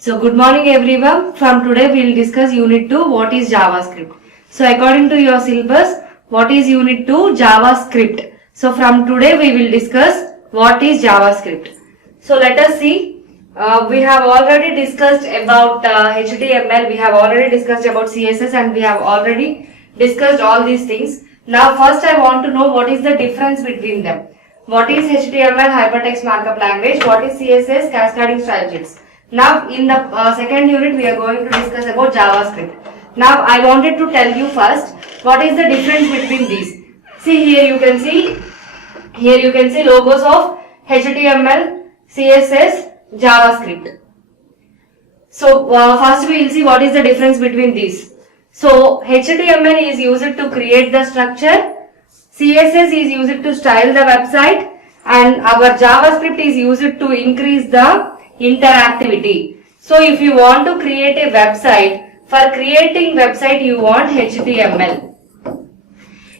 So good morning everyone. From today we will discuss Unit 2, what is JavaScript. So according to your syllabus, what is Unit 2? JavaScript. So from today we will discuss what is JavaScript. So let us see. We have already discussed about HTML, we have already discussed about CSS, and we have already discussed all these things. Now first I want to know what is the difference between them. What is HTML, hypertext markup language? What is CSS, cascading style sheets? Now in the second unit we are going to discuss about JavaScript. Now I wanted to tell you first what is the difference between these. See here you can see logos of HTML, CSS, JavaScript. So first we will see what is the difference between these. So HTML is used to create the structure, CSS is used to style the website, and our JavaScript is used to increase the interactivity. So if you want to create a website, for creating website you want HTML.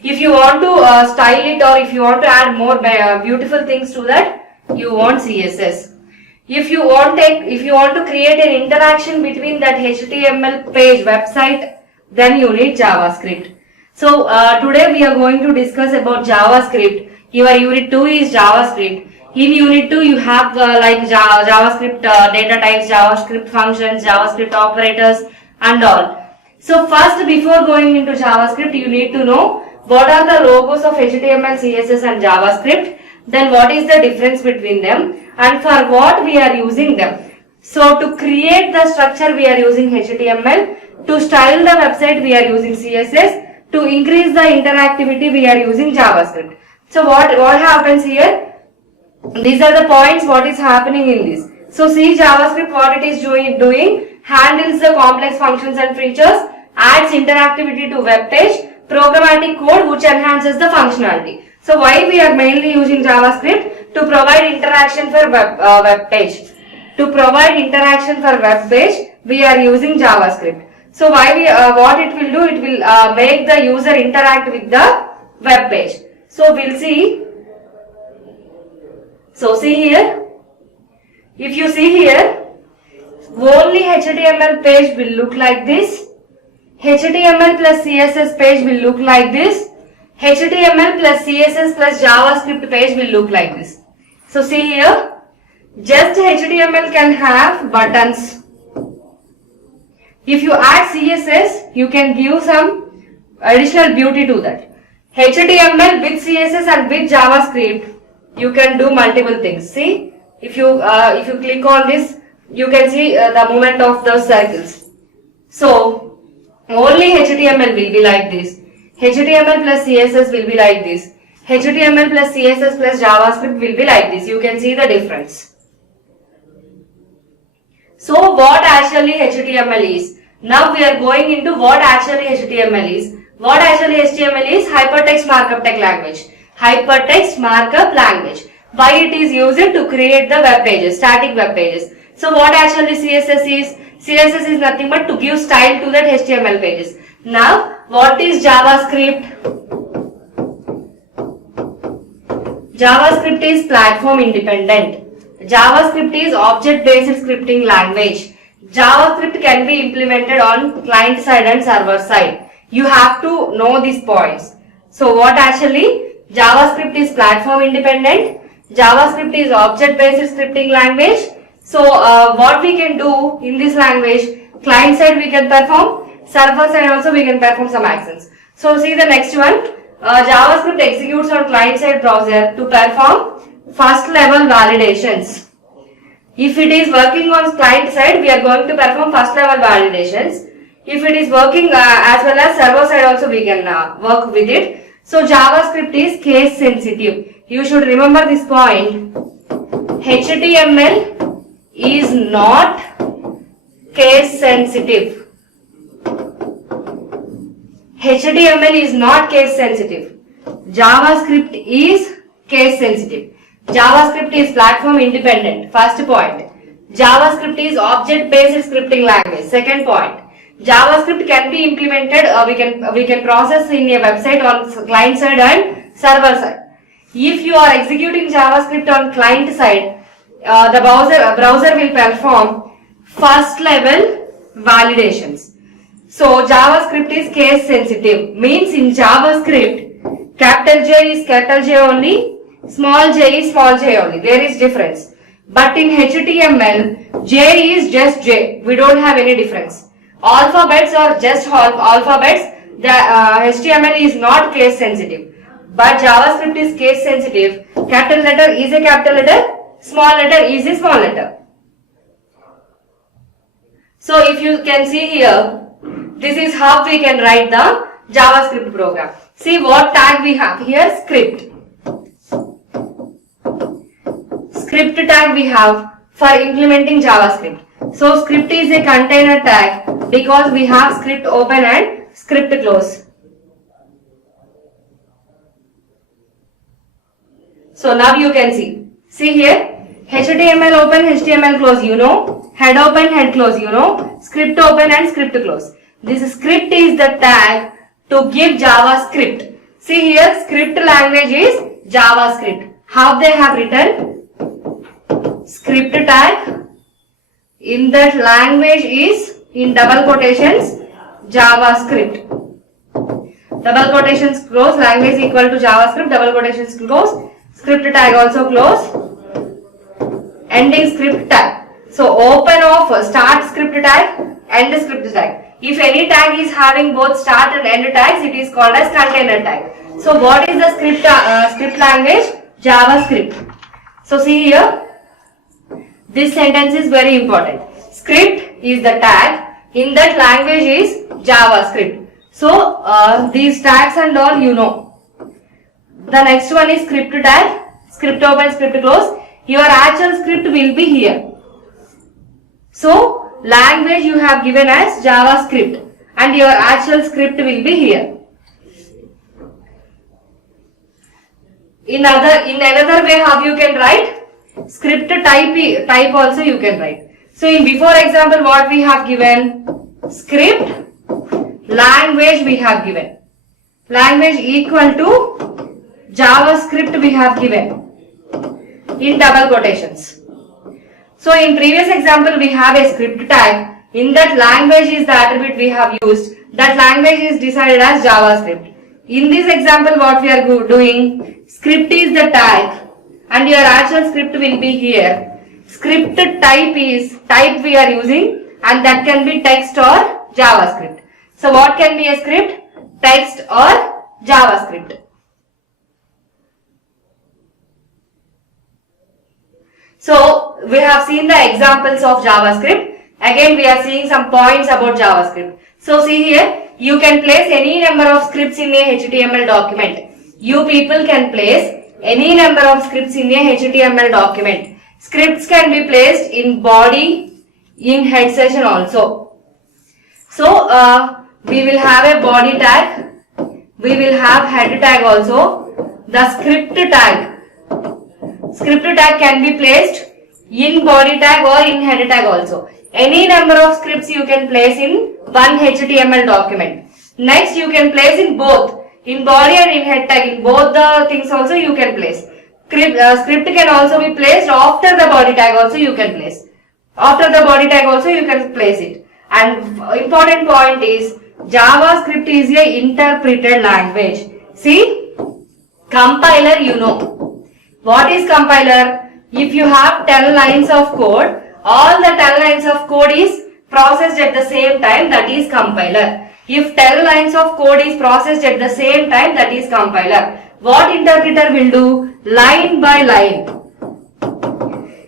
If you want to style it, or if you want to add more beautiful things to that, you want CSS. If you want to create an interaction between that HTML page website, then you need JavaScript. So today we are going to discuss about JavaScript. Your Unit 2 is JavaScript. In Unit 2 you have like JavaScript data types, JavaScript functions, JavaScript operators and all. So first, before going into JavaScript, you need to know what are the logos of HTML, CSS and JavaScript, then what is the difference between them, and for what we are using them. So to create the structure we are using HTML, to style the website we are using CSS, to increase the interactivity we are using JavaScript. So what happens here? These are the points what is happening in this. So see JavaScript what it is doing, handles the complex functions and features, adds interactivity to web page, programmatic code which enhances the functionality. So why we are mainly using JavaScript? To provide interaction for web page. To provide interaction for web page, we are using JavaScript. So why what it will do? It will make the user interact with the web page. So we'll see. So see here. If you see here, only HTML page will look like this. HTML plus CSS page will look like this. HTML plus CSS plus JavaScript page will look like this. So see here, just HTML can have buttons. If you add CSS, you can give some additional beauty to that. HTML with CSS and with JavaScript, you can do multiple things. See, if you click on this, you can see the movement of the circles. So only HTML will be like this. HTML plus CSS will be like this. HTML plus CSS plus JavaScript will be like this. You can see the difference. So what actually HTML is? Now we are going into what actually HTML is. What actually HTML is? Hypertext markup language. Hypertext markup language. Why it is used? To create the web pages, static web pages. So what actually CSS is? CSS is nothing but to give style to that HTML pages. Now what is JavaScript? JavaScript is platform independent. JavaScript is object based scripting language. JavaScript can be implemented on client side and server side. You have to know these points. So what actually? JavaScript is platform independent. JavaScript is object based scripting language. So what we can do in this language, client side we can perform, server side also we can perform some actions. So see the next one, JavaScript executes on client side browser to perform first level validations. If it is working on client side, we are going to perform first level validations. If it is working as well as server side also, we can work with it. So JavaScript is case sensitive. You should remember this point. HTML is not case sensitive. HTML is not case sensitive. JavaScript is case sensitive. JavaScript is platform independent. First point. JavaScript is object based scripting language. Second point. JavaScript can be implemented, we can process in a website on client side and server side. If you are executing JavaScript on client side, the browser will perform first level validations. So JavaScript is case sensitive, means in JavaScript capital J is capital J only, small j is small j only. There is difference. But in HTML, J is just J. We don't have any difference. Alphabets are just alphabets. The HTML is not case sensitive. But JavaScript is case sensitive. Capital letter is a capital letter. Small letter is a small letter. So if you can see here, this is how we can write the JavaScript program. See what tag we have here, script. Script tag we have for implementing JavaScript. So script is a container tag because we have script open and script close. So now you can see here, HTML open, HTML close, you know, head open, head close, you know, script open and script close. This script is the tag to give JavaScript. See here, script language is JavaScript. How they have written? Script tag, in that language is in double quotations JavaScript. Double quotations close, language equal to JavaScript, double quotations close, script tag also close, ending script tag. So open of start script tag, end script tag. If any tag is having both start and end tags, it is called as container tag. So what is the script language? JavaScript. So see here, this sentence is very important. Script is the tag, in that language is JavaScript. So these tags and all you know. The next one is script tag, script open, script close. Your actual script will be here. So language you have given as JavaScript and your actual script will be here. In another way how you can write? Script type also you can write. So in before example what we have given? Script, language we have given. Language equal to JavaScript we have given in double quotations. So in previous example we have a script tag. In that language is the attribute we have used. That language is decided as JavaScript. In this example what we are doing? Script is the tag and your actual script will be here. Script type is type we are using and that can be text or JavaScript. So what can be a script? Text or JavaScript. So we have seen the examples of JavaScript. Again we are seeing some points about JavaScript. So see here, you can place any number of scripts in a HTML document. You people can place any number of scripts in a HTML document. Scripts can be placed in body, in head section also. So we will have a body tag, we will have head tag also. The script tag can be placed in body tag or in head tag also. Any number of scripts you can place in one HTML document. Next you can place in both, in body and in head tag, in both the things also you can place. Script can also be placed after the body tag also you can place. After the body tag also you can place it. And important point is JavaScript is a interpreted language. See, compiler you know. What is compiler? If you have 10 lines of code, all the 10 lines of code is processed at the same time, that is compiler. If 10 lines of code is processed at the same time, that is compiler. What interpreter will do? Line by line.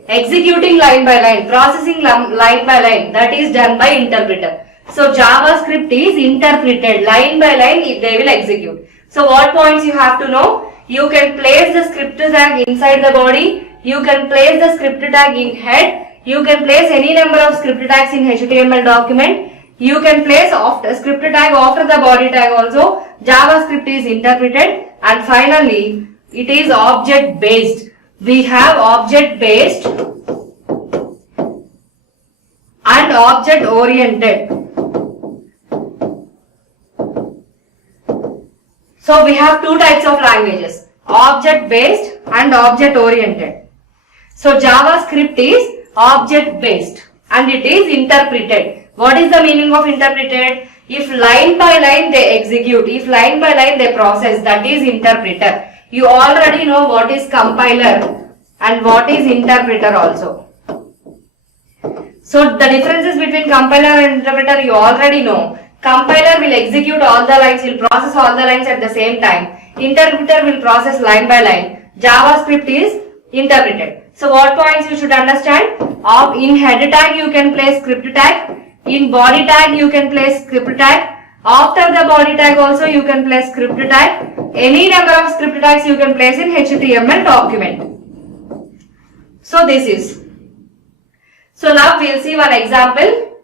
Executing line by line, processing line by line, that is done by interpreter. So JavaScript is interpreted line by line, they will execute. So what points you have to know? You can place the script tag inside the body, you can place the script tag in head, you can place any number of script tags in HTML document, you can place script tag after the body tag also. JavaScript is interpreted, and finally it is object based. We have object based and object oriented. So we have two types of languages, object based and object oriented. So JavaScript is object based and it is interpreted. What is the meaning of interpreted? If line by line they execute, if line by line they process, that is interpreter. You already know what is compiler and what is interpreter also. So the differences between compiler and interpreter you already know. Compiler will execute all the lines, will process all the lines at the same time. Interpreter will process line by line. JavaScript is interpreted. So what points you should understand? In head tag you can place script tag. In body tag you can place script tag. After the body tag also you can place script tag. Any number of script tags you can place in HTML document. So this is. So now we will see one example.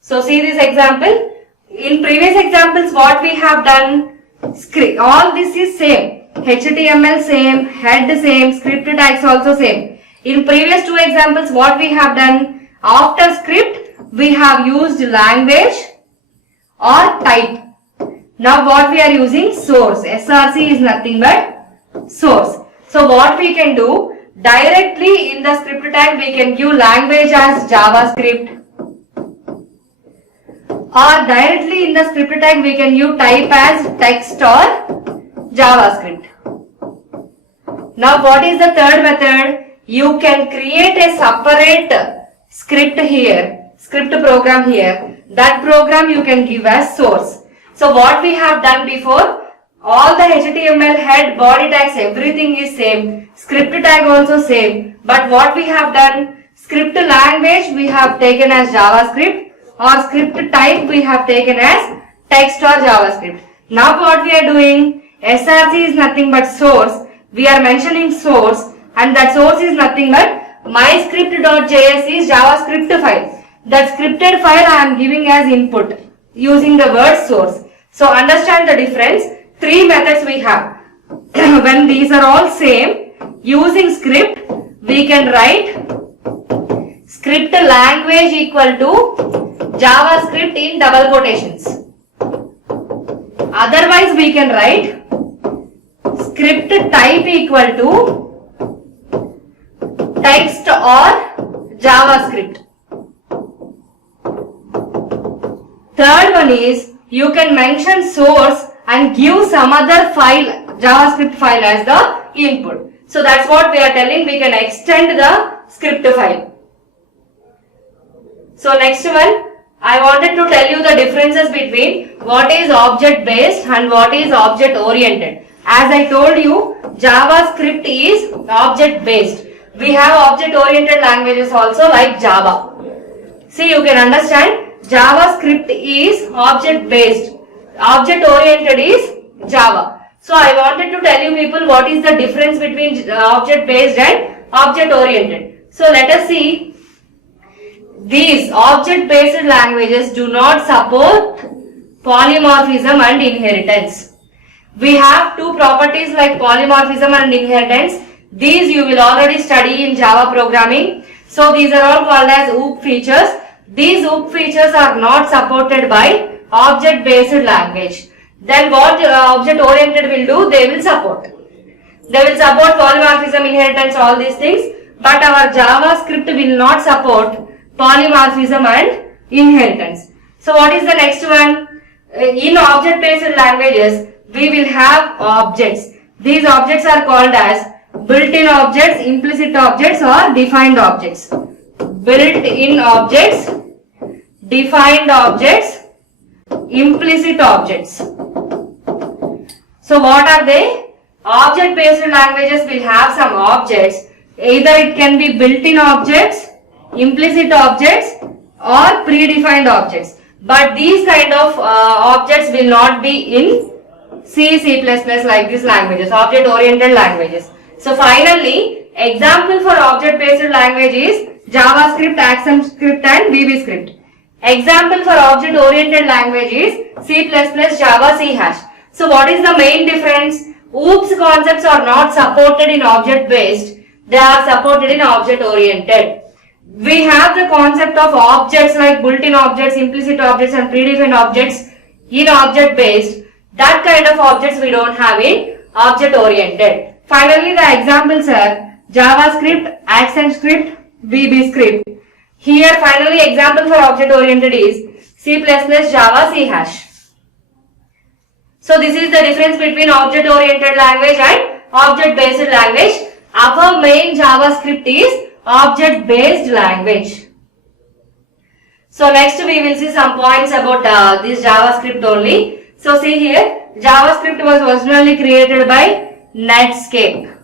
So see this example. In previous examples what we have done, script, all this is same. HTML same, head same, script tags also same. In previous two examples what we have done, after script we have used language or type. Now what we are using? Source. SRC is nothing but source. So what we can do, directly in the script tag we can give language as JavaScript, or directly in the script tag we can give type as text or JavaScript. Now what is the third method? You can create a separate script here, script program here. That program you can give as source. So what we have done before, all the HTML head, body tags, everything is same. Script tag also same. But what we have done, script language we have taken as JavaScript, or script type we have taken as text or JavaScript. Now what we are doing, SRC is nothing but source. We are mentioning source, and that source is nothing but myscript.js is JavaScript file. That scripted file I am giving as input using the word source. So understand the difference. Three methods we have. When these are all same, using script we can write script language equal to JavaScript in double quotations. Otherwise we can write script type equal to text or JavaScript. Third one is you can mention source and give some other file, JavaScript file as the input. So that's what we are telling, we can extend the script file. So next one, I wanted to tell you the differences between what is object based and what is object oriented. As I told you, JavaScript is object based. We have object oriented languages also like Java. See, you can understand, JavaScript is object based. Object oriented is Java. So I wanted to tell you people what is the difference between object based and object oriented. So let us see. These object based languages do not support polymorphism and inheritance. We have two properties like polymorphism and inheritance. These you will already study in Java programming. So these are all called as OOP features. These OOP features are not supported by object based language. Then what object oriented will do? They will support. They will support polymorphism, inheritance, all these things. But our JavaScript will not support polymorphism and inheritance. So what is the next one? In object based languages we will have objects. These objects are called as built-in objects, implicit objects or defined objects. Built-in objects, defined objects, implicit objects. So what are they? Object based languages will have some objects. Either it can be built-in objects, implicit objects or predefined objects. But these kind of objects will not be in C, C++ like these languages, object oriented languages. So finally, example for object based language is JavaScript, ActionScript and VBScript. Example for object oriented language is C++, Java, C hash. So what is the main difference? OOPS concepts are not supported in object based, they are supported in object oriented. We have the concept of objects like built-in objects, implicit objects and predefined objects in object based. That kind of objects we don't have in object oriented. Finally, the examples are JavaScript, ActionScript, VB script. Here finally example for object oriented is C++, Java, C hash. So this is the difference between object oriented language and object based language. Our main JavaScript is object based language. So next we will see some points about this JavaScript only. So see here, JavaScript was originally created by Netscape.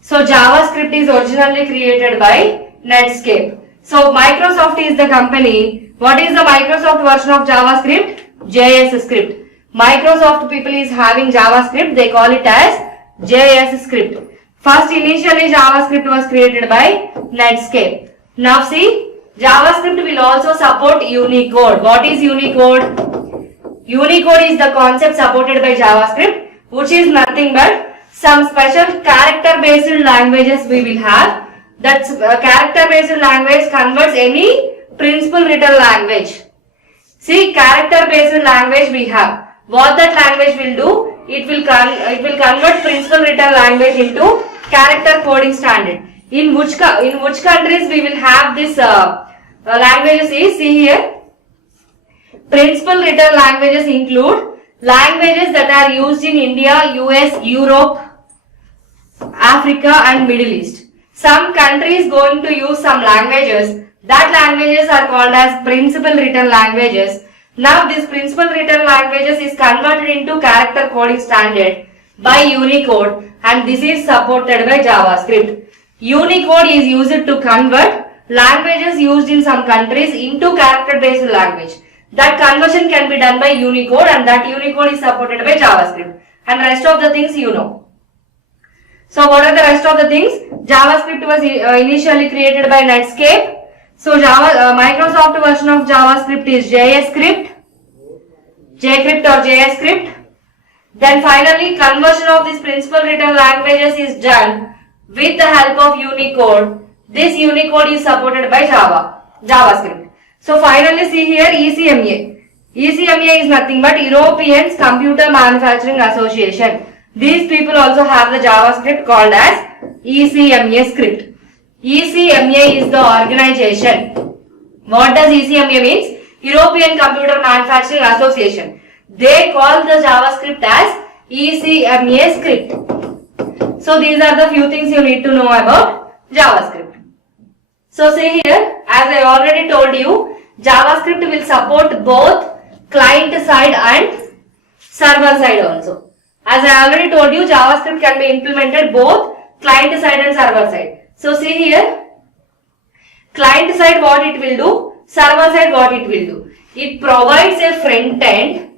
So JavaScript is originally created by Netscape. So Microsoft is the company. What is the Microsoft version of JavaScript? JS script. Microsoft people is having JavaScript. They call it as JS script. First initially JavaScript was created by Netscape. Now see, JavaScript will also support Unicode. What is Unicode? Unicode is the concept supported by JavaScript, which is nothing but some special character based languages we will have. That character based language converts any principal written language. See, character based language we have. What that language will do? It will convert principal written language into character coding standard. In which countries we will have this languages is, see here, principal written languages include languages that are used in India, US, Europe, Africa and Middle East. Some countries going to use some languages. That languages are called as principal written languages. Now this principal written languages is converted into character coding standard by Unicode, and this is supported by JavaScript. Unicode is used to convert languages used in some countries into character based language. That conversion can be done by Unicode, and that Unicode is supported by JavaScript. And rest of the things you know. So what are the rest of the things? JavaScript was initially created by Netscape. So Microsoft version of JavaScript is JScript, JCrypt or JScript. Then finally conversion of these principal written languages is done with the help of Unicode. This Unicode is supported by JavaScript. So finally see here ECMA. ECMA is nothing but European Computer Manufacturing Association. These people also have the JavaScript called as ECMA script. ECMA is the organization. What does ECMA means? European Computer Manufacturing Association. They call the JavaScript as ECMA script. So these are the few things you need to know about JavaScript. So see here, as I already told you, JavaScript will support both client side and server side also. As I already told you, JavaScript can be implemented both client side and server side. So see here, client side what it will do, server side what it will do. It provides a front end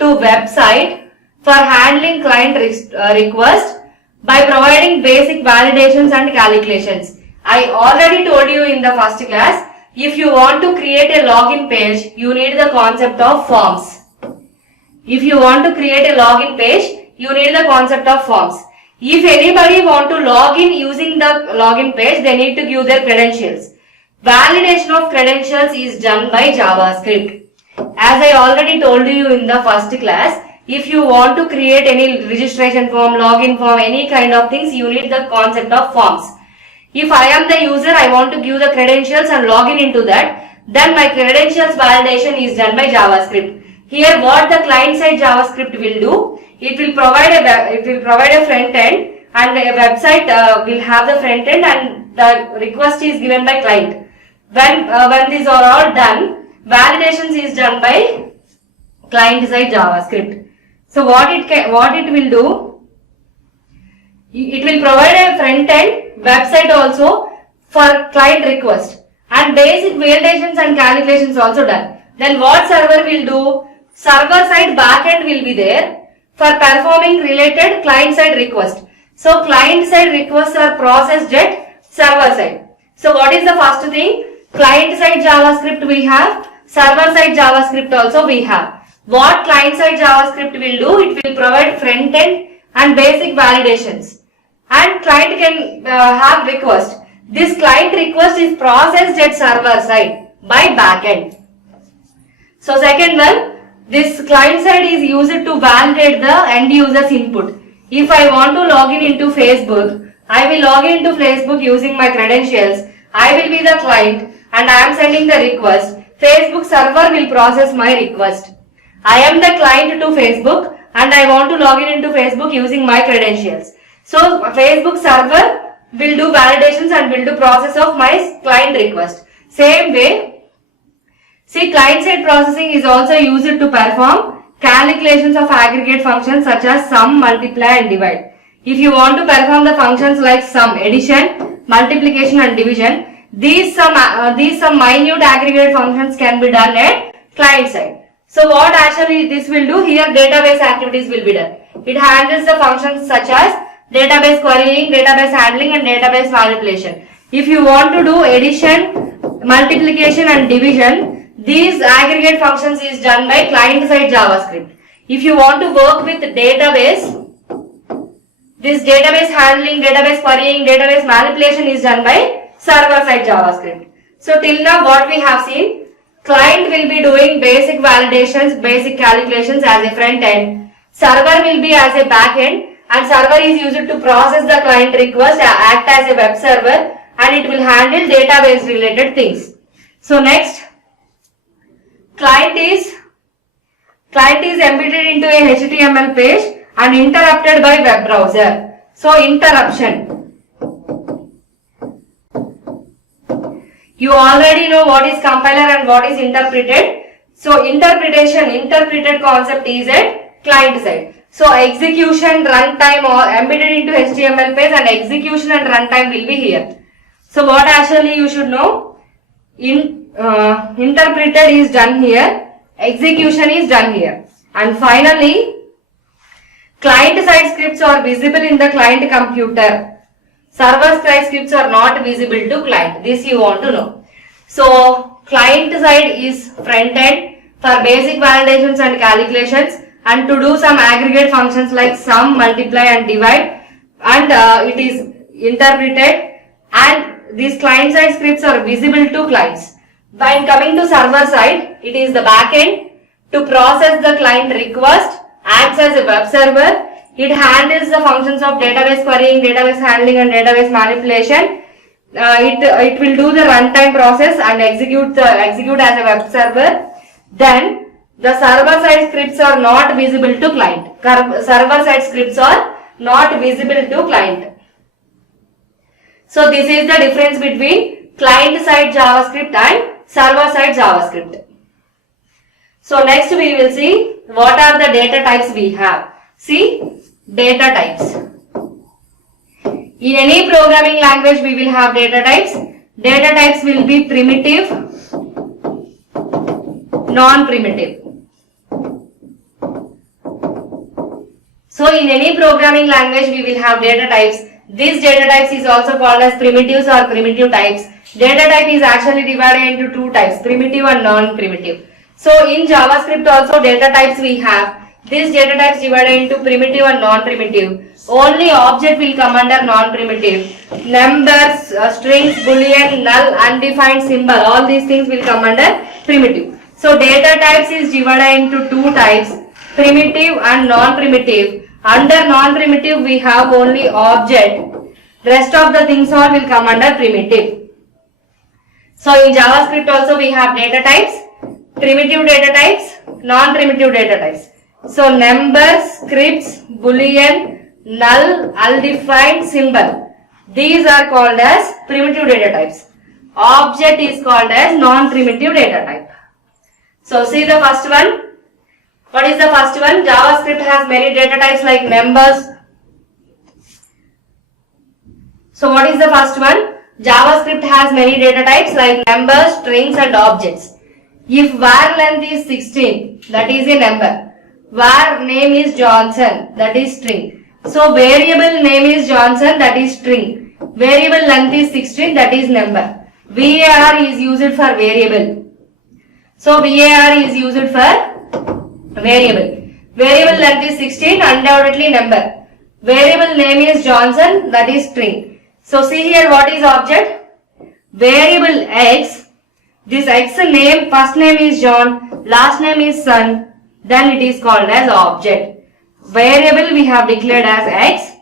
to website for handling client request by providing basic validations and calculations. I already told you in the first class, if you want to create a login page, you need the concept of forms. If you want to create a login page, you need the concept of forms. If anybody want to log in using the login page, they need to give their credentials. Validation of credentials is done by JavaScript. As I already told you in the first class, if you want to create any registration form, login form, any kind of things, you need the concept of forms. If I am the user, I want to give the credentials and log in into that, then my credentials validation is done by JavaScript. Here what the client side JavaScript will do, it will provide a front end, and a website will have the front end, and the request is given by client. When these are all done, validations is done by client side JavaScript. So what it will do, it will provide a front end website also for client request, and basic validations and calculations also done. Then what server will do? Server side backend will be there for performing related client side request. So client side requests are processed at server side. So what is the first thing? Client side JavaScript we have, server side JavaScript also we have. What client side JavaScript will do? It will provide front end and basic validations, and client can have request. This client request is processed at server side by backend. So second one, this client side is used to validate the end user's input. If I want to log in into Facebook, I will log into Facebook using my credentials. I will be the client and I am sending the request. Facebook server will process my request. I am the client to Facebook and I want to log in into Facebook using my credentials. So Facebook server will do validations and will do process of my client request. Same way, see, client-side processing is also used to perform calculations of aggregate functions such as sum, multiply and divide. If you want to perform the functions like sum, addition, multiplication and division, these some minute aggregate functions can be done at client side. So what actually this will do here, database activities will be done. It handles the functions such as database querying, database handling and database manipulation. If you want to do addition, multiplication and division, these aggregate functions is done by client side JavaScript. If you want to work with database, this database handling, database querying, database manipulation is done by server side JavaScript. So till now what we have seen, client will be doing basic validations, basic calculations as a front end. Server will be as a back end and server is used to process the client request, act as a web server and it will handle database related things. So next, client is embedded into a HTML page and interrupted by web browser. So interruption. You already know what is compiler and what is interpreted. So interpreted concept is at client side. So execution, runtime or embedded into HTML page and execution and runtime will be here. So what actually you should know, interpreted is done here, execution is done here. And finally, client side scripts are visible in the client computer. Server side scripts are not visible to client. This you want to know. So client side is front end for basic validations and calculations and to do some aggregate functions like sum, multiply and divide, and it is interpreted, and these client side scripts are visible to clients. When coming to server side, it is the back end to process the client request, acts as a web server. It handles the functions of database querying, database handling and database manipulation. It will do the runtime process and execute as a web server. Then the server side scripts are not visible to client. Server side scripts are not visible to client. So this is the difference between client side JavaScript and server side JavaScript. So next we will see what are the data types we have. See, data types. In any programming language we will have data types. Data types will be primitive, non-primitive. So in any programming language we will have data types. These data types is also called as primitives or primitive types. Data type is actually divided into two types, primitive and non-primitive. So in JavaScript also data types we have. These data types divided into primitive and non-primitive. Only object will come under non-primitive. Numbers, strings, boolean, null, undefined symbol, all these things will come under primitive. So data types is divided into two types, primitive and non-primitive. Under non-primitive we have only object. Rest of the things all will come under primitive. So in JavaScript also we have data types, primitive data types, non-primitive data types. So numbers, scripts, boolean, null, undefined, symbol. These are called as primitive data types. Object is called as non-primitive data type. So see the first one. What is the first one? JavaScript has many data types like numbers. So what is the first one? JavaScript has many data types like numbers, strings and objects. If var length is 16, that is a number. Var name is Johnson, that is string. So variable name is Johnson, that is string. Variable length is 16, that is number. var is used for variable. So var is used for variable. Variable length is 16, undoubtedly number. Variable name is Johnson, that is string. So see here what is object? Variable x. This x name, first name is John, last name is son, then it is called as object. Variable we have declared as x.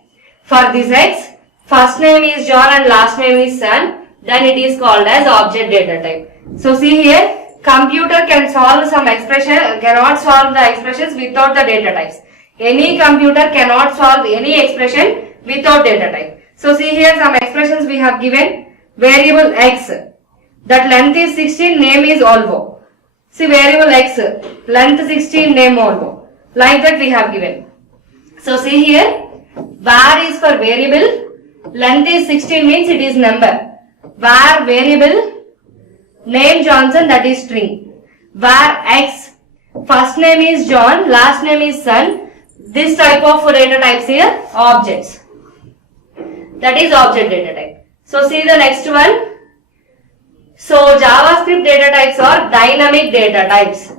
For this x, first name is John and last name is Son, then it is called as object data type. So see here, computer can solve some expression, cannot solve the expressions without the data types. Any computer cannot solve any expression without data type. So see here some expressions we have given. Variable x, that length is 16, name is Volvo. See variable x, length 16, name Volvo. Like that we have given. So see here, var is for variable, length is 16 means it is number. Var variable, name Johnson, that is string. Var x, first name is John, last name is Son. This type of data types here, objects. That is object data type. So see the next one. So JavaScript data types are dynamic data types.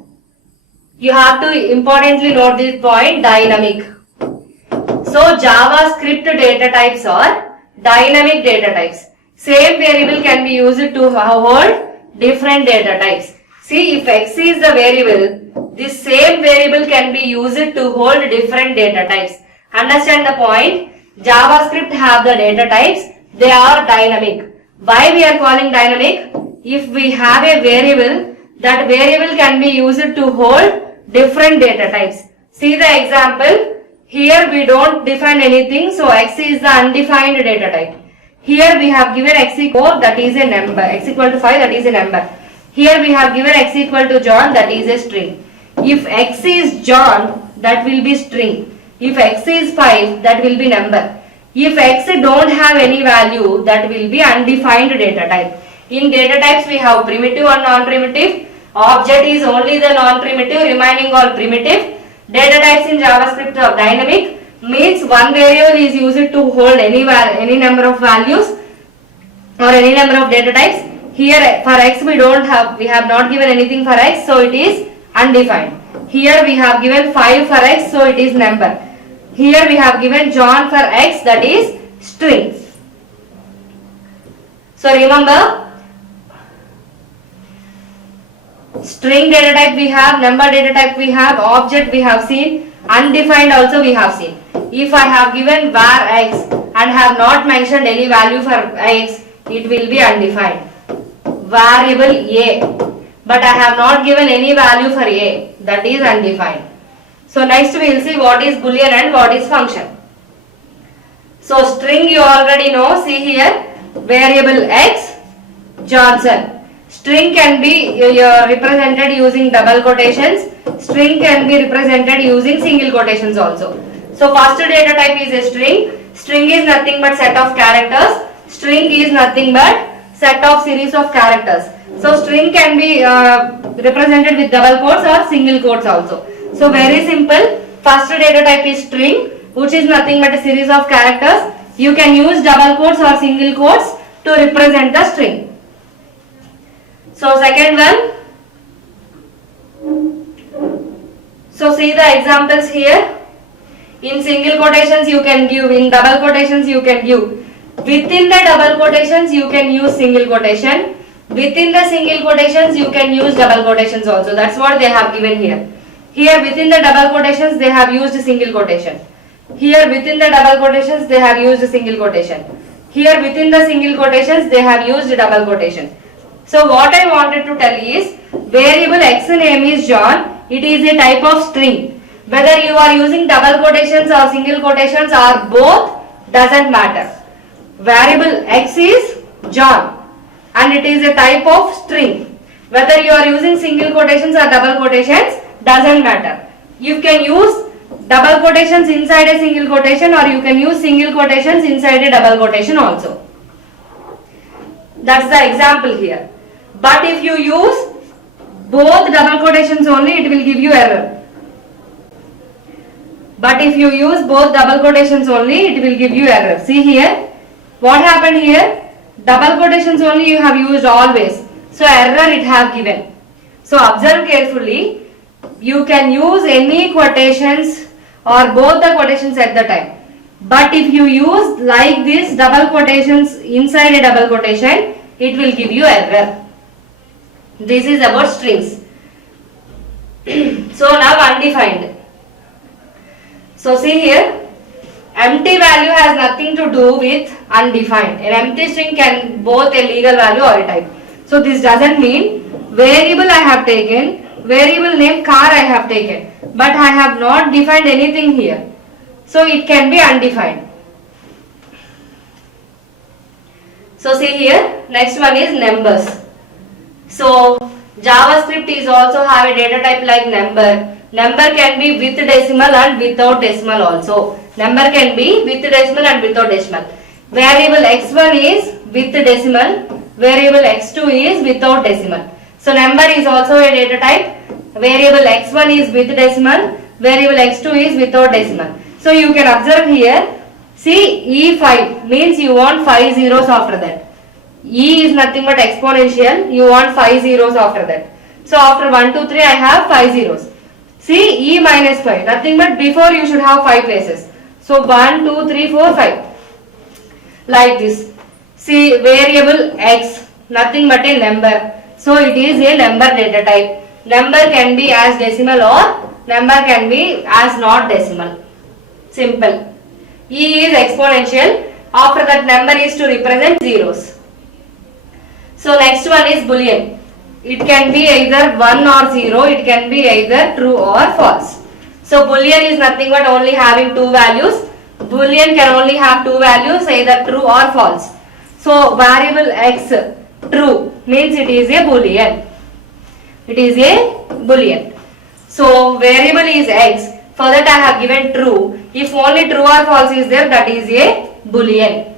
You have to importantly note this point, dynamic. So JavaScript data types are dynamic data types. Same variable can be used to hold different data types. See, if x is the variable, this same variable can be used to hold different data types. Understand the point? JavaScript have the data types. They are dynamic. Why we are calling dynamic? If we have a variable, that variable can be used to hold different data types. See the example. Here we don't define anything, so x is the undefined data type. Here we have given x equal 4, that is a number. X equal to 5, that is a number. Here we have given x equal to John, that is a string. If x is John, that will be string. If x is 5, that will be number. If x don't have any value, that will be undefined data type. In data types we have primitive and non-primitive. Object is only the non-primitive, remaining all primitive. Data types in JavaScript are dynamic, means one variable is used to hold any number of values or any number of data types. Here for x we have not given anything for x, so it is undefined. Here we have given 5 for x, so it is number. Here we have given John for x, that is string. So remember, string data type we have, number data type we have, object we have seen, undefined also we have seen. If I have given var x and have not mentioned any value for x, it will be undefined. Variable a, but I have not given any value for a, that is undefined. So next we will see what is boolean and what is function. So string you already know, see here, variable x, Johnson. String can be represented using double quotations. String can be represented using single quotations also. So first data type is a string. String is nothing but set of characters. String is nothing but set of series of characters. So string can be represented with double quotes or single quotes also. So very simple. First data type is string, which is nothing but a series of characters. You can use double quotes or single quotes to represent the string. So second one. So see the examples here. In single quotations you can give, in double quotations you can give. Within the double quotations you can use single quotation. Within the single quotations you can use double quotations also. That's what they have given here. Here within the double quotations they have used single quotation. Here within the double quotations they have used single quotation. Here within the single quotations they have used double quotation. So what I wanted to tell is, variable x name is John. It is a type of string. Whether you are using double quotations or single quotations or both, doesn't matter. Variable x is John and it is a type of string. Whether you are using single quotations or double quotations, doesn't matter. You can use double quotations inside a single quotation, or you can use single quotations inside a double quotation also. That's the example here. But if you use both double quotations only, it will give you error. But if you use both double quotations only, it will give you error. See here, what happened here? Double quotations only you have used always. So error it have given. So observe carefully. You can use any quotations or both the quotations at the time. But if you use like this double quotations inside a double quotation, it will give you error. This is about strings. So now undefined. So see here, Empty value has nothing to do with undefined. An empty string can both a legal value or a type. So this doesn't mean variable I have taken, variable name car I have taken, but I have not defined anything here. So it can be undefined. So see here, next one is numbers. So JavaScript is also have a data type like number. Number can be with decimal and without decimal also. Number can be with decimal and without decimal. Variable x1 is with decimal, variable x2 is without decimal. So number is also a data type. Variable x1 is with decimal, variable x2 is without decimal. So you can observe here, see E5 means you want 5 zeros after that. E is nothing but exponential, you want 5 zeros after that. So after 1, 2, 3 I have 5 zeros. See E minus 5, nothing but before you should have 5 places. So 1, 2, 3, 4, 5. Like this. See variable x, nothing but a number. So it is a number data type. Number can be as decimal or number can be as not decimal. Simple. E is exponential. After that number is to represent zeros. So next one is boolean. It can be either 1 or 0. It can be either true or false. So boolean is nothing but only having two values. Boolean can only have two values, either true or false. So variable x true means it is a boolean. It is a boolean. So variable is x. For that I have given true. If only true or false is there, that is a boolean.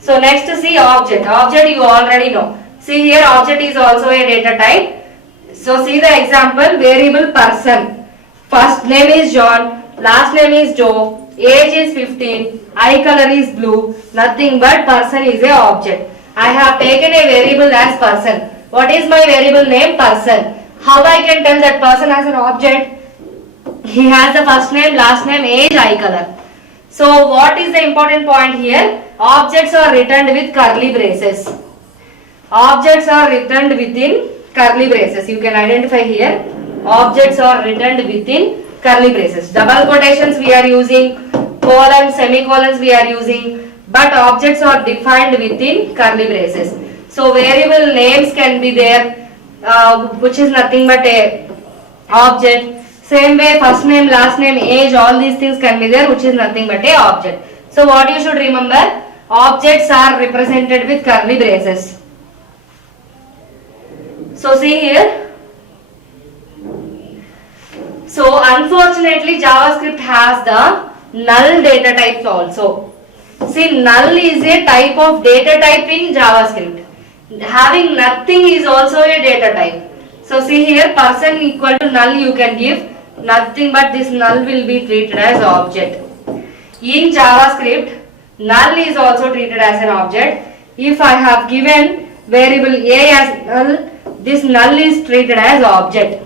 So next see object. Object you already know. See here object is also a data type. So see the example, variable person. First name is John, last name is Joe, age is 15, eye color is blue, nothing but person is a object. I have taken a variable as person. What is my variable name? Person. How I can tell that person as an object? He has the first name, last name, age, eye color. So what is the important point here? Objects are returned with curly braces. Objects are returned within curly braces. You can identify here. Objects are returned within curly braces. Double quotations we are using, colons, semicolons we are using, but objects are defined within curly braces. So variable names can be there, which is nothing but a object. Same way first name, last name, age, all these things can be there, which is nothing but a object. So what you should remember, objects are represented with curly braces. So see here. So unfortunately JavaScript has the null data types also. See, null is a type of data type in JavaScript. Having nothing is also a data type. So see here, person equal to null you can give, nothing but this null will be treated as object. In JavaScript, null is also treated as an object. If I have given variable a as null, this null is treated as object.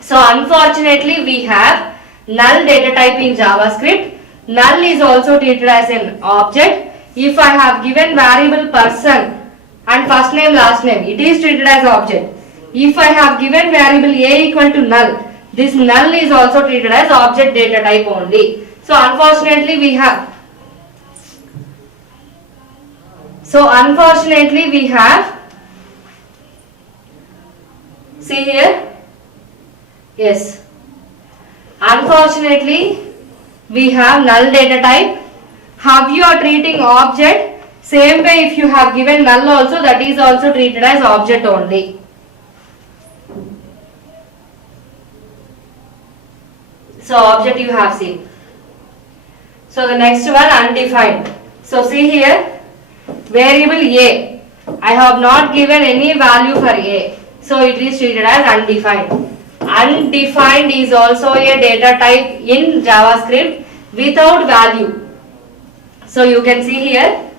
So unfortunately we have null data type in JavaScript. Null is also treated as an object. If I have given variable person and first name, last name, it is treated as object. If I have given variable a equal to null, this null is also treated as object data type only. So unfortunately we have see here, yes, unfortunately we have null data type. How you are treating object, same way if you have given null also, that is also treated as object only. So object you have seen. So the next one, undefined. So see here, variable a, I have not given any value for a, so it is treated as undefined. Undefined is also a data type in JavaScript without value. So you can see here,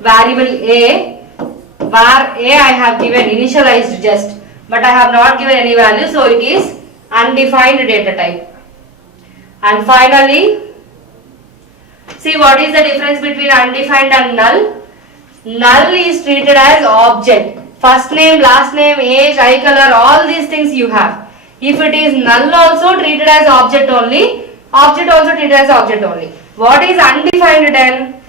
variable a, var a I have given initialized just, but I have not given any value, so it is undefined data type. And finally, see what is the difference between undefined and null? Null is treated as object. First name, last name, age, eye color, all these things you have. If it is null also treated as object only, object also treated as object only. What is undefined then?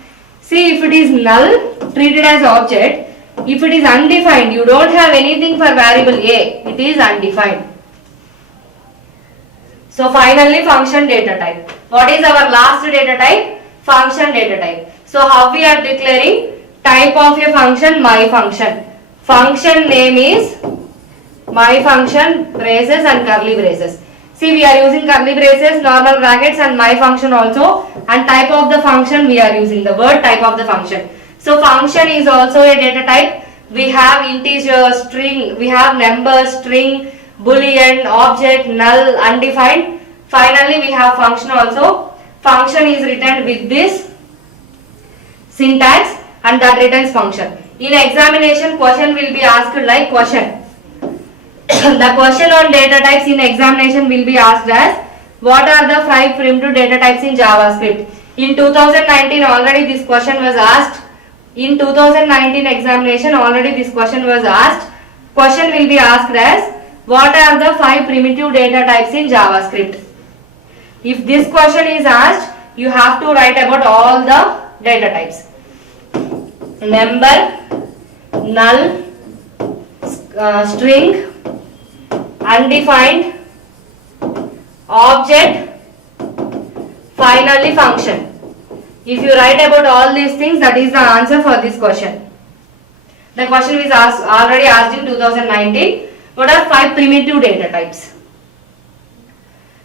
See, if it is null, treat it as object. If it is undefined, you don't have anything for variable a, it is undefined. So finally function data type. What is our last data type? Function data type. So how we are declaring? Type of a function, my function. Function name is my function, braces and curly braces. See, we are using curly braces, normal brackets and my function also, and type of the function we are using the word type of the function. So function is also a data type. We have integer, string, we have number, string, boolean, object, null, undefined. Finally we have function also. Function is written with this syntax and that returns function. In examination, question will be asked like question. The question on data types in examination will be asked as what are the 5 primitive data types in JavaScript. In 2019 already this question was asked. In 2019 examination already this question was asked. Question will be asked as what are the 5 primitive data types in JavaScript. If this question is asked, you have to write about all the data types. Number, null, string, undefined, object, finally function. If you write about all these things, that is the answer for this question. The question is already asked in 2019. What are 5 primitive data types?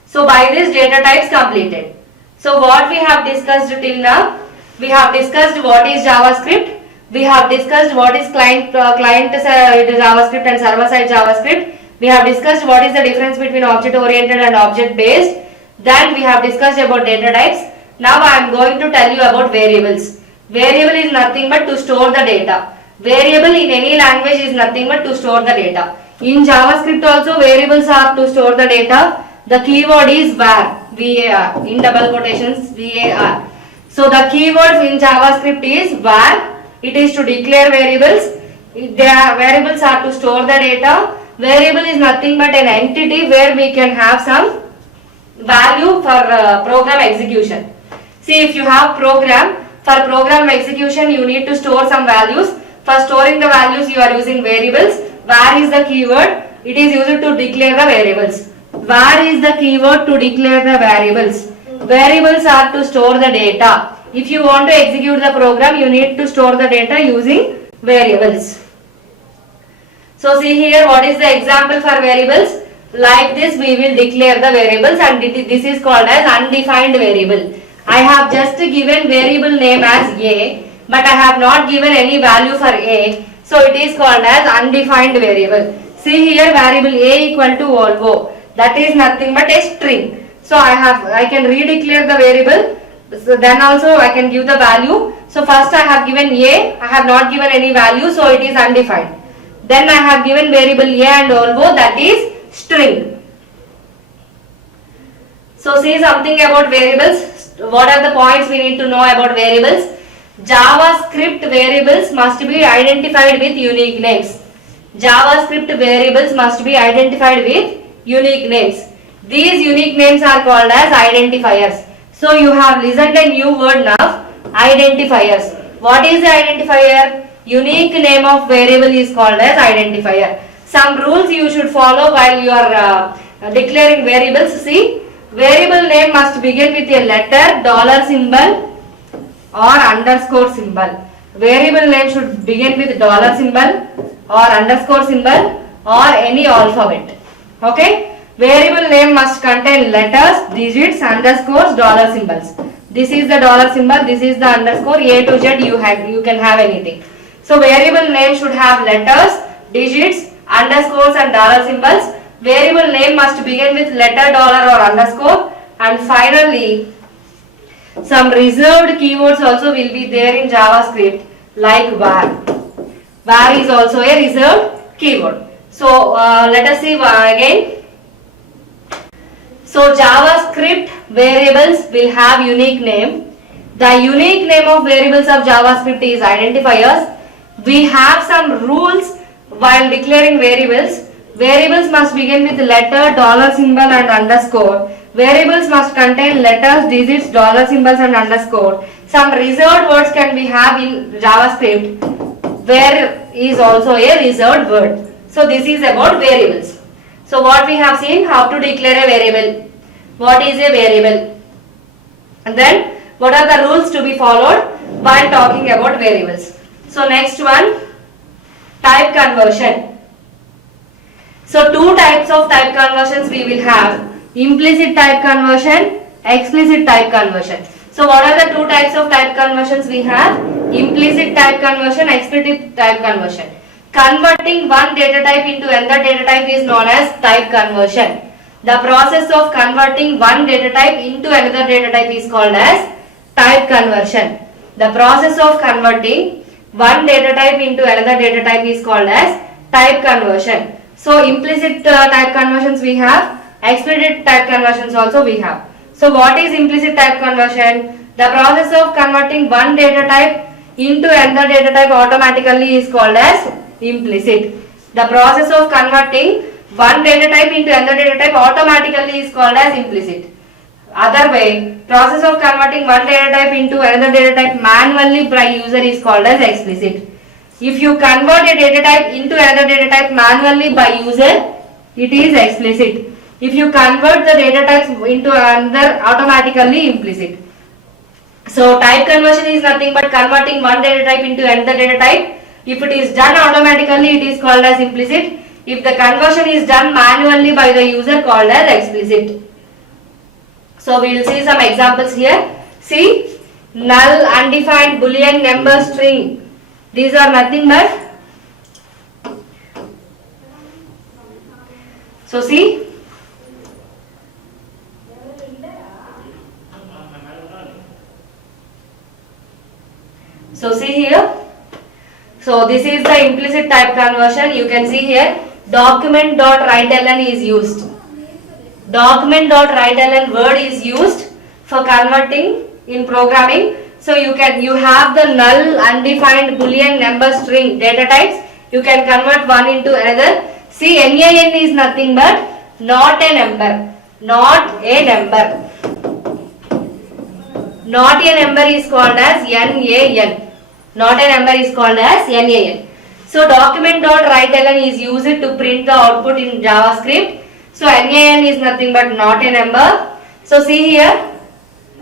So by this data types completed. So what we have discussed till now? We have discussed what is JavaScript. We have discussed what is client JavaScript and server side JavaScript. We have discussed what is the difference between object oriented and object based. Then we have discussed about data types. Now I am going to tell you about variables. Variable is nothing but to store the data. Variable in any language is nothing but to store the data. In JavaScript also variables are to store the data. The keyword is var, var, in double quotations var. So the keywords in JavaScript is var. It is to declare variables. Variables are to store the data. Variable is nothing but an entity where we can have some value for program execution. See, if you have program, for program execution you need to store some values. For storing the values you are using variables. Var is the keyword. It is used to declare the variables. Var is the keyword to declare the variables. Variables are to store the data. If you want to execute the program, you need to store the data using variables. So see here, what is the example for variables? Like this we will declare the variables, and this is called as undefined variable. I have just given variable name as a, but I have not given any value for a. So it is called as undefined variable. See here, variable a equal to Volvo. That is nothing but a string. So I can redeclare the variable. So then also I can give the value. So first I have given a, I have not given any value, so it is undefined. Then I have given variable a and Volvo, that is string. So see something about variables. What are the points we need to know about variables? JavaScript variables must be identified with unique names. JavaScript variables must be identified with unique names. These unique names are called as identifiers. So you have listened a new word now, identifiers. What is the identifier? Unique name of variable is called as identifier. Some rules you should follow while you are declaring variables. See, variable name must begin with a letter, dollar symbol or underscore symbol. Variable name should begin with dollar symbol or underscore symbol or any alphabet. Okay. Variable name must contain letters, digits, underscores, dollar symbols. This is the dollar symbol, this is the underscore, A to Z you can have anything. So variable name should have letters, digits, underscores and dollar symbols. Variable name must begin with letter, dollar or underscore, and finally some reserved keywords also will be there in JavaScript like var. Var is also a reserved keyword. So let us see again. So JavaScript variables will have unique name. The unique name of variables of JavaScript is identifiers. We have some rules while declaring variables. Variables must begin with letter, dollar symbol and underscore. Variables must contain letters, digits, dollar symbols and underscore. Some reserved words can be have in JavaScript. Where is also a reserved word. So this is about variables. So what we have seen, how to declare a variable. What is a variable? And then what are the rules to be followed while talking about variables. So next one, type conversion. So two types of type conversions we will have. Implicit type conversion, explicit type conversion. So what are the two types of type conversions we have? Implicit type conversion, explicit type conversion. Converting one data type into another data type is known as type conversion. The process of converting one data type into another data type is called as type conversion. The process of converting one data type into another data type is called as type conversion. So implicit type conversions we have, explicit type conversions also we have. So what is implicit type conversion? The process of converting one data type into another data type automatically is called as implicit. The process of converting one data type into another data type automatically is called as implicit. Other way, process of converting one data type into another data type manually by user is called as explicit. If you convert a data type into another data type manually by user, it is explicit. If you convert the data types into another, automatically implicit. So type conversion is nothing but converting one data type into another data type. If it is done automatically, it is called as implicit. If the conversion is done manually by the user, called as explicit. So we will see some examples here. See, null, undefined, boolean, number, string. These are nothing but. So see. So see here. So this is the implicit type conversion. You can see here document.writeln is used. Document.writeln word is used for converting in programming. So you have the null, undefined, boolean, number, string data types. You can convert one into another. See, NaN is nothing but not a number. Not a number. Not a number is called as NaN. Not a number is called as NaN. So document.writeln is used to print the output in JavaScript. So NaN is nothing but not a number. So see here,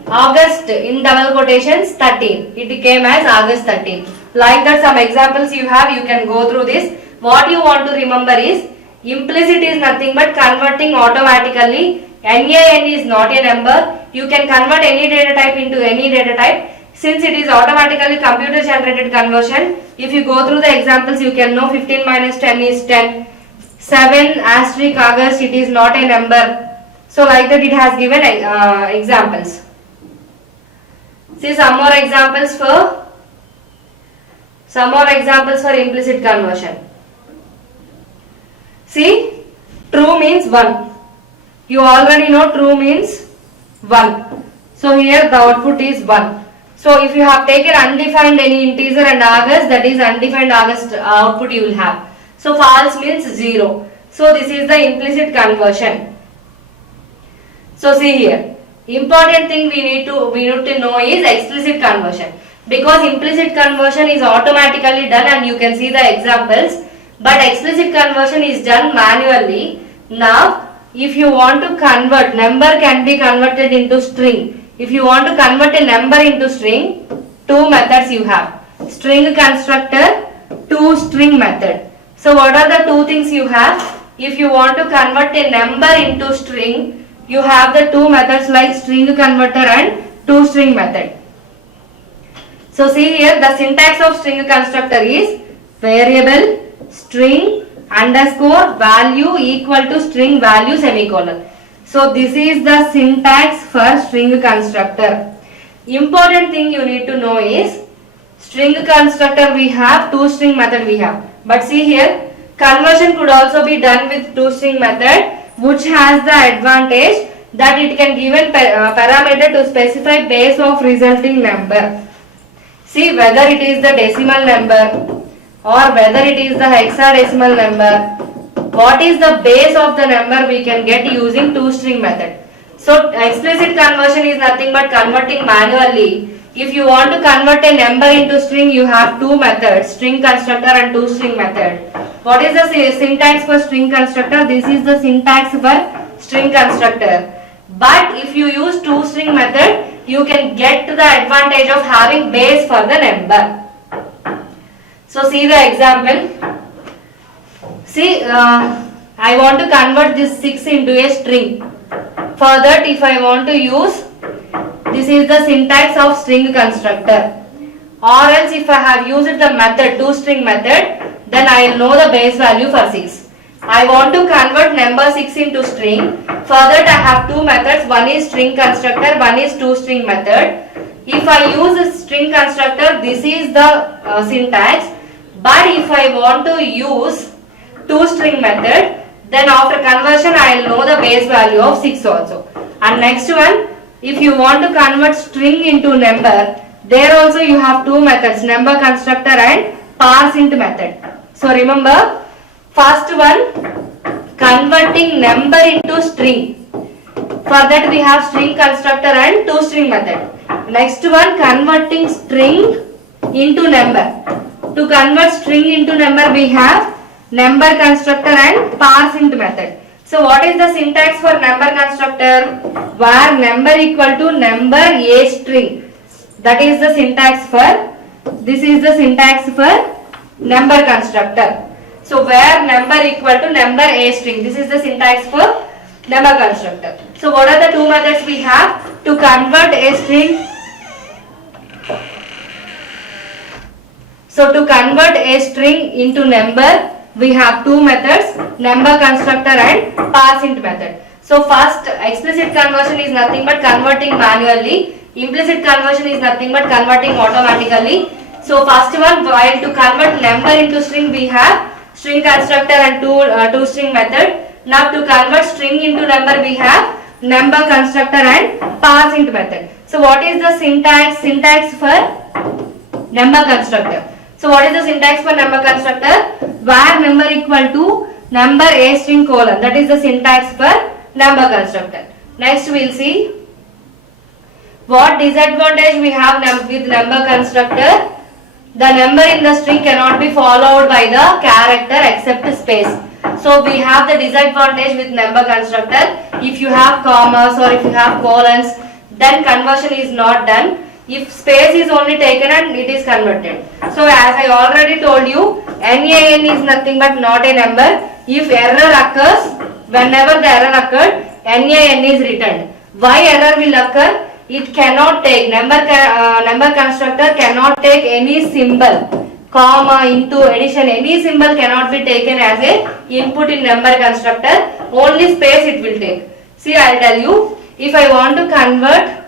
August in double quotations 13. It came as August 13. Like that, some examples you have, you can go through this. What you want to remember is implicit is nothing but converting automatically. NaN is not a number. You can convert any data type into any data type. Since it is automatically computer generated conversion, if you go through the examples, you can know 15 minus 10 is 10. 7 asterisk August, it is not a number. So like that, it has given examples. See some more examples for implicit conversion. See, true means 1. You already know true means 1. So here the output is 1. So if you have taken undefined any integer and August, that is undefined August output you will have. So false means 0. So this is the implicit conversion. So see here, important thing we need to know is explicit conversion, because implicit conversion is automatically done and you can see the examples, but explicit conversion is done manually. Now if you want to convert, number can be converted into string. If you want to convert a number into string, two methods you have: string constructor, toString method. So what are the two things you have? If you want to convert a number into string, you have the two methods like string converter and toString method. So see here, the syntax of string constructor is variable string underscore value equal to string value semicolon. So this is the syntax for string constructor. Important thing you need to know is string constructor we have, toString method we have. But see here, conversion could also be done with toString method, which has the advantage that it can give a parameter to specify base of resulting number. See whether it is the decimal number or whether it is the hexadecimal number. What is the base of the number we can get using toString method. So explicit conversion is nothing but converting manually. If you want to convert a number into string, you have two methods, string constructor and toString method. What is the syntax for string constructor? This is the syntax for string constructor. But if you use toString method, you can get to the advantage of having base for the number. So see the example. See, I want to convert this 6 into a string. For that, if I want to use, this is the syntax of string constructor. Or else if I have used the method, toString method, then I will know the base value for 6. I want to convert number 6 into string. For that I have two methods, one is string constructor, one is toString method. If I use a string constructor, this is the syntax. But if I want to use toString method, then after conversion I will know the base value of 6 also. And next one, if you want to convert string into number, there also you have two methods, number constructor and parseInt method. So remember, first one, converting number into string. For that we have string constructor and toString method. Next one, converting string into number. To convert string into number we have number constructor and parseInt method. So what is the syntax for number constructor? Where number equal to number a string. That is the syntax for, this is the syntax for number constructor. So where number equal to number a string. This is the syntax for number constructor. So what are the two methods we have to convert a string? So to convert a string into number, we have two methods, number constructor and parseInt method. So first, explicit conversion is nothing but converting manually. Implicit conversion is nothing but converting automatically. So first one, while to convert number into string, we have string constructor and toString method. Now to convert string into number, we have number constructor and parseInt method. So what is the syntax for number constructor? So what is the syntax for number constructor? Where number equal to number a string colon. That is the syntax for number constructor. Next we will see what disadvantage we have with number constructor. The number in the string cannot be followed by the character except space. So we have the disadvantage with number constructor. If you have commas or if you have colons, then conversion is not done. If space is only taken and it is converted. So as I already told you, NaN is nothing but not a number. If error occurs, whenever the error occurred, NaN is returned. Why error will occur? It cannot take, number constructor cannot take any symbol, comma, into, addition, any symbol cannot be taken as a input in number constructor, only space it will take. See, I will tell you, if I want to convert,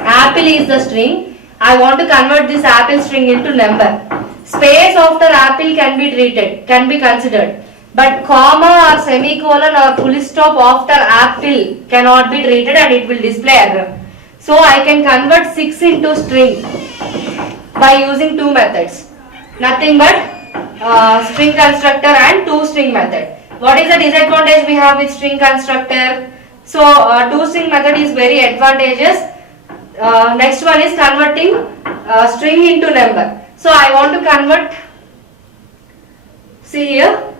apple is the string, I want to convert this apple string into number. Space after apple can be treated, can be considered. But comma or semicolon or full stop after apple cannot be treated and it will display error. So I can convert 6 into string by using two methods. Nothing but string constructor and toString method. What is the disadvantage we have with string constructor? So toString method is very advantageous. Next one is converting string into number. So I want to convert, see here.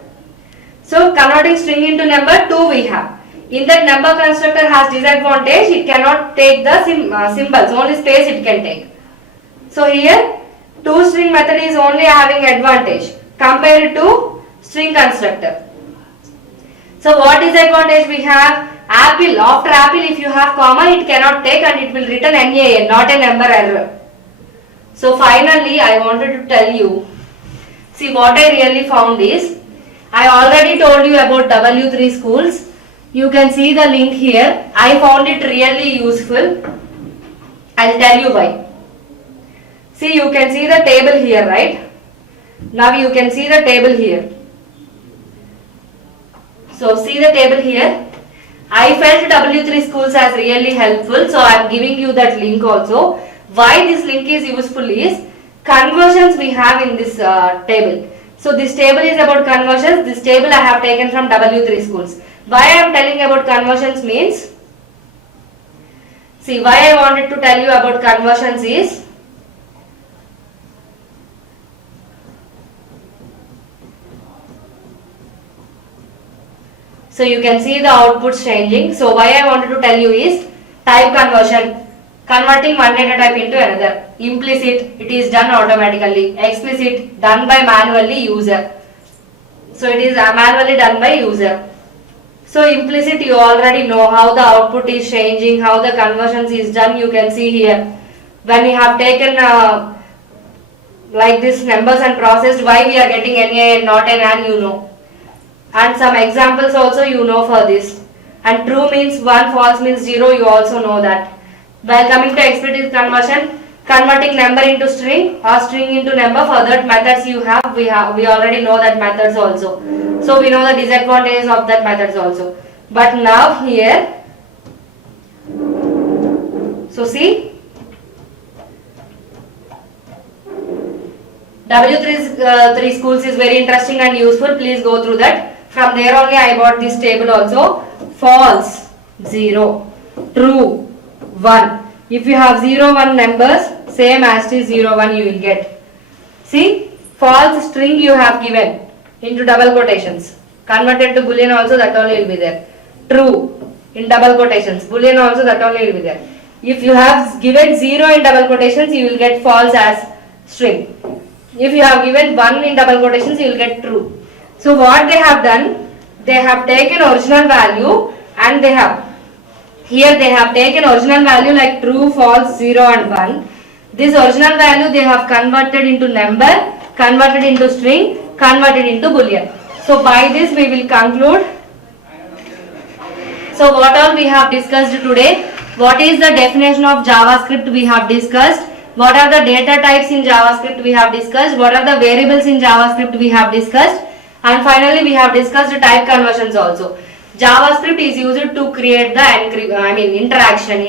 So converting string into number 2 we have. In that number constructor has disadvantage, it cannot take the symbols, only space it can take. So here toString method is only having advantage compared to string constructor. So what disadvantage we have? Apple, after apple if you have comma it cannot take and it will return NaN, not a number error. So finally I wanted to tell you, see what I really found is, I already told you about W3 schools. You can see the link here. I found it really useful. I'll tell you why. See, you can see the table here, right? Now you can see the table here. So see the table here. I felt W3 schools as really helpful, so I am giving you that link also. Why this link is useful is, conversions we have in this table. So this table is about conversions. This table I have taken from W3 schools. Why I am telling about conversions means, See, why I wanted to tell you about conversions is, so you can see the outputs changing. So why I wanted to tell you is type conversion, converting one data type into another. Implicit, it is done automatically. Explicit, done by manually user. So it is manually done by user. So implicit, you already know how the output is changing, how the conversions is done. You can see here when we have taken like this numbers and processed, why we are getting NA and not an and, you know. And some examples also you know for this. And true means 1, false means 0, you also know that. While coming to explicit conversion, converting number into string or string into number, for that methods we already know that methods also. So we know the disadvantages of that methods also. But now here, so see, W3 schools is very interesting and useful. Please go through that. From there only I bought this table also. False, 0. True, 1. If you have 0, 1 numbers, same as it is 0, 1 you will get. See, false string you have given into double quotations. Converted to boolean also, that only will be there. True in double quotations. Boolean also, that only will be there. If you have given 0 in double quotations, you will get false as string. If you have given 1 in double quotations, you will get true. So what they have done, they have taken original value and they have taken original value like true, false, 0 and 1. This original value they have converted into number, converted into string, converted into boolean. So by this we will conclude. So what all we have discussed today, what is the definition of JavaScript we have discussed, what are the data types in JavaScript we have discussed, what are the variables in JavaScript we have discussed, and finally we have discussed type conversions also. JavaScript is used to create the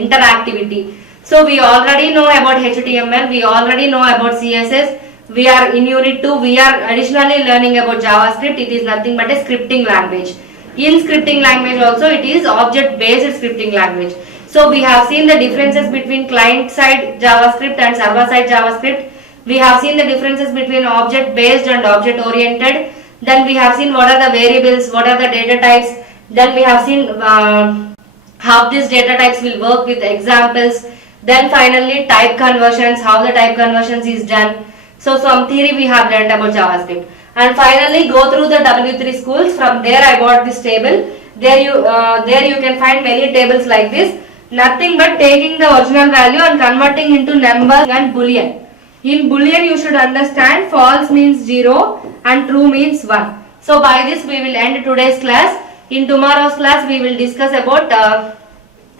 interactivity. So we already know about HTML, we already know about CSS, we are in unit 2, we are additionally learning about JavaScript. It is nothing but a scripting language. In scripting language also it is object based scripting language. So we have seen the differences between client side JavaScript and server side JavaScript. We have seen the differences between object based and object oriented. Then we have seen what are the variables, what are the data types. Then we have seen how these data types will work with examples. Then finally type conversions, how the type conversions is done. So some theory we have learned about JavaScript. And finally go through the W3 schools. From there I bought this table. There you can find many tables like this. Nothing but taking the original value and converting into number and boolean. In boolean you should understand false means 0 and true means 1. So by this we will end today's class. In tomorrow's class we will discuss about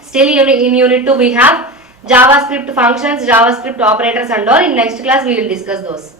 still in unit 2 we have JavaScript functions, JavaScript operators and all. In next class we will discuss those.